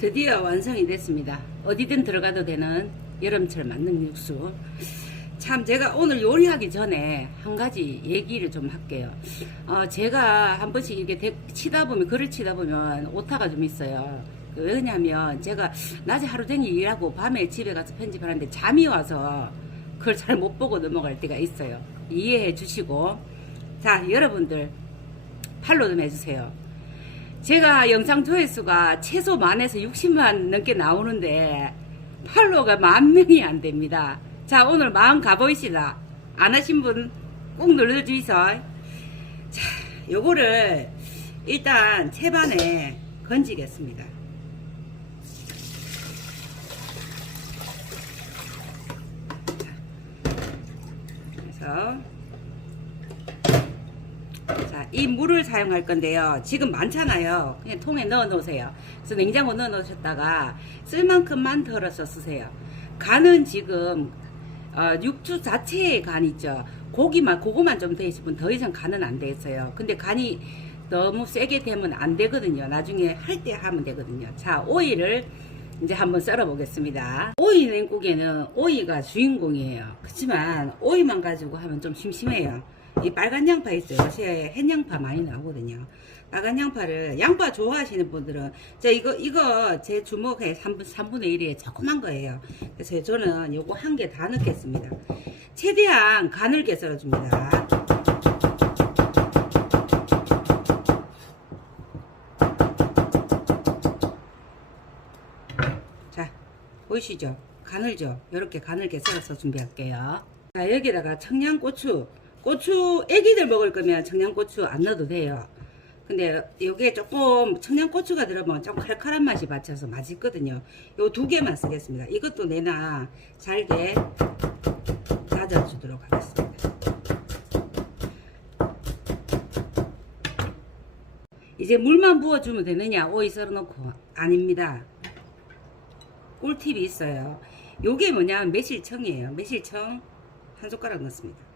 드디어 완성이 됐습니다. 어디든 들어가도 되는 여름철 만능 육수. 참 제가 오늘 요리하기 전에 한 가지 얘기를 좀 할게요. 어, 제가 한 번씩 이렇게 대- 치다 보면 글을 치다 보면 오타가 좀 있어요. 그 왜냐하면 제가 낮에 하루 종일 일하고 밤에 집에 가서 편집하는데 잠이 와서 그걸 잘 못 보고 넘어갈 때가 있어요. 이해해 주시고 자 여러분들 팔로 좀 해주세요. 제가 영상 조회수가 최소 만에서 60만 넘게 나오는데 팔로우가 만 명이 안 됩니다. 자 오늘 마음 가보이시다. 안 하신 분 꼭 눌러주이소. 자 요거를 일단 채반에 건지겠습니다. 그래서 자, 이 물을 사용할 건데요. 지금 많잖아요. 그냥 통에 넣어 놓으세요. 그래서 냉장고 넣어 놓으셨다가 쓸 만큼만 덜어서 쓰세요. 간은 지금 어, 육주 자체의 간 있죠. 고기만 그거만 좀 돼 있으면 더 이상 간은 안 돼 있어요. 근데 간이 너무 세게 되면 안 되거든요. 나중에 할 때 하면 되거든요. 자, 오이를 이제 한번 썰어 보겠습니다. 오이 냉국에는 오이가 주인공이에요. 그렇지만 오이만 가지고 하면 좀 심심해요. 이 빨간 양파 있어요. 요새 햇양파 많이 나오거든요. 빨간 양파를 양파 좋아하시는 분들은 자 이거 이거 제 주먹에 3분 3분의 1이 조그만 거예요. 그래서 저는 요거 한 개 다 넣겠습니다. 최대한 가늘게 썰어줍니다. 자 보이시죠? 가늘죠? 이렇게 가늘게 썰어서 준비할게요. 자 여기다가 청양고추 고추 애기들 먹을 거면 청양고추 안 넣어도 돼요. 근데 요게 조금 청양고추가 들어가면 좀 칼칼한 맛이 받쳐서 맛있거든요. 요 두 개만 쓰겠습니다. 이것도 내나 잘게 다져주도록 하겠습니다. 이제 물만 부어주면 되느냐? 오이 썰어놓고 아닙니다. 꿀팁이 있어요. 요게 뭐냐면 매실청이에요. 매실청 한 숟가락 넣습니다.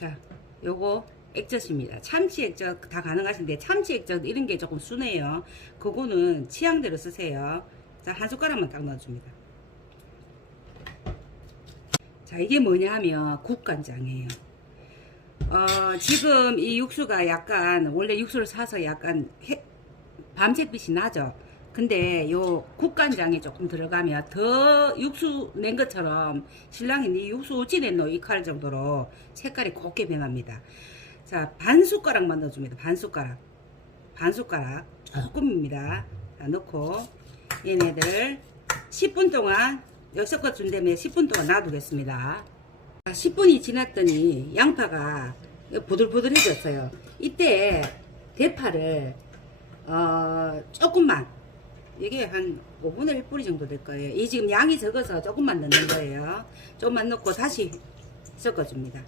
자, 요거 액젓입니다. 참치 액젓 다 가능하신데 참치 액젓 이런 게 조금 순해요. 그거는 취향대로 쓰세요. 자, 한 숟가락만 딱 넣어줍니다. 자, 이게 뭐냐 하면 국간장이에요. 어, 지금 이 육수가 약간 원래 육수를 사서 약간 해- 밤색빛이 나죠. 근데 요 국간장이 조금 들어가면 더 육수 낸 것처럼 신랑이 네 육수 어찌 냈노 이 칼 정도로 색깔이 곱게 변합니다. 자, 반 숟가락 만 넣어줍니다. 반 숟가락. 반 숟가락. 조금입니다. 자, 넣고 얘네들 10분 동안 섞어준 다음에 10분 동안 놔두겠습니다. 10분이 지났더니 양파가 보들보들해졌어요. 이때 대파를 어, 조금만 이게 한 5분의 1뿌리 정도 될 거예요. 이 지금 양이 적어서 조금만 넣는 거예요. 조금만 넣고 다시 섞어줍니다.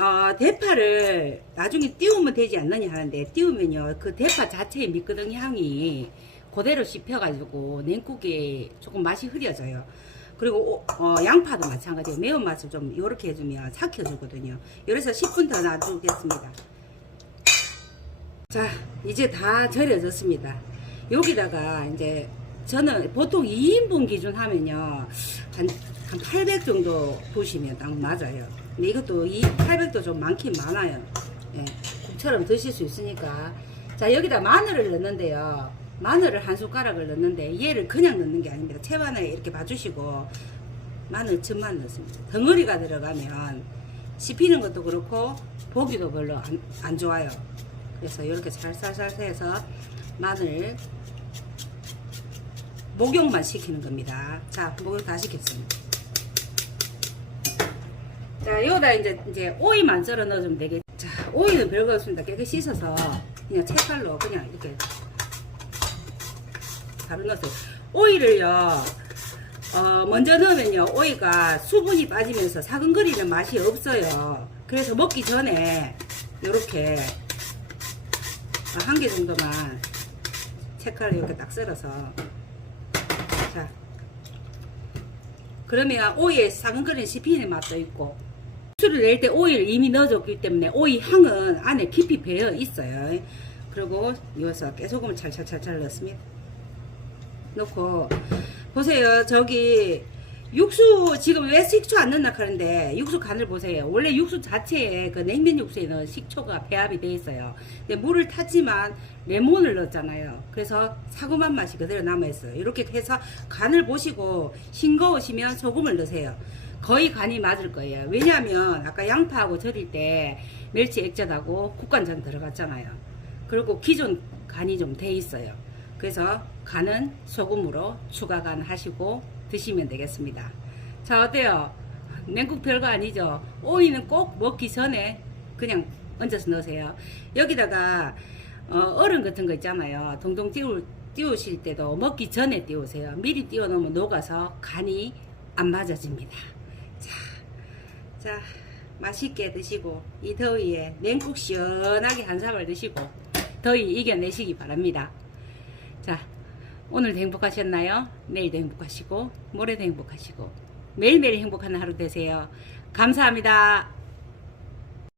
어, 대파를 나중에 띄우면 되지 않느냐 하는데 띄우면요 그 대파 자체의 미끄덩 향이 그대로 씹혀가지고 냉국에 조금 맛이 흐려져요. 그리고 오- 어, 양파도 마찬가지예요. 매운맛을 좀 이렇게 해주면 삭혀주거든요. 그래서 10분 더 놔두겠습니다. 자, 이제 다 절여졌습니다. 여기다가 이제 저는 보통 2인분 기준 하면요. 한, 한 800 정도 보시면 딱 맞아요. 근데 이것도 이 800도 좀 많긴 많아요. 예, 국처럼 드실 수 있으니까. 자, 여기다 마늘을 넣는데요. 마늘을 한 숟가락을 넣는데 얘를 그냥 넣는 게 아닙니다. 채반에 이렇게 봐주시고 마늘 즙만 넣습니다. 덩어리가 들어가면 씹히는 것도 그렇고 보기도 별로 안, 안 좋아요. 그래서 이렇게 살살살 해서 마늘 목욕만 시키는 겁니다. 자, 목욕 다 시켰습니다. 자, 여기다 이제, 이제 오이만 썰어 넣어주면 되겠 자, 오이는 별거 없습니다. 깨끗이 씻어서 그냥 채칼로 그냥 이렇게 바로 넣었어요. 오이를요, 어, 먼저 넣으면요, 오이가 수분이 빠지면서 사근거리는 맛이 없어요. 그래서 먹기 전에 이렇게 한 개 정도만 채칼로 이렇게 딱 썰어서. 자. 그러면 오이에 사근거리는 씹히는 맛도 있고 술을 낼때 오이를 이미 넣어줬기 때문에 오이 향은 안에 깊이 배어 있어요. 그리고 이어서 깨소금을 찰찰찰찰 넣습니다. 넣고 보세요. 저기 육수 지금 왜 식초 안 넣나 하는데 육수 간을 보세요. 원래 육수 자체에 그 냉면 육수에는 식초가 배합이 돼 있어요. 근데 물을 탔지만 레몬을 넣었잖아요. 그래서 사고만 맛이 그대로 남아 있어요. 이렇게 해서 간을 보시고 싱거우시면 소금을 넣으세요. 거의 간이 맞을 거예요. 왜냐하면 아까 양파하고 절일 때 멸치 액젓하고 국간장 들어갔잖아요. 그리고 기존 간이 좀 돼 있어요. 그래서 간은 소금으로 추가 간 하시고 드시면 되겠습니다. 자 어때요? 냉국 별거 아니죠? 오이는 꼭 먹기 전에 그냥 얹어서 넣으세요. 여기다가 어, 얼음 같은 거 있잖아요. 동동 띄우, 띄우실 때도 먹기 전에 띄우세요. 미리 띄워 놓으면 녹아서 간이 안 맞아집니다. 자, 자 맛있게 드시고 이 더위에 냉국 시원하게 한 사발 드시고 더위 이겨내시기 바랍니다. 자, 오늘도 행복하셨나요? 내일도 행복하시고, 모레도 행복하시고, 매일매일 행복한 하루 되세요. 감사합니다.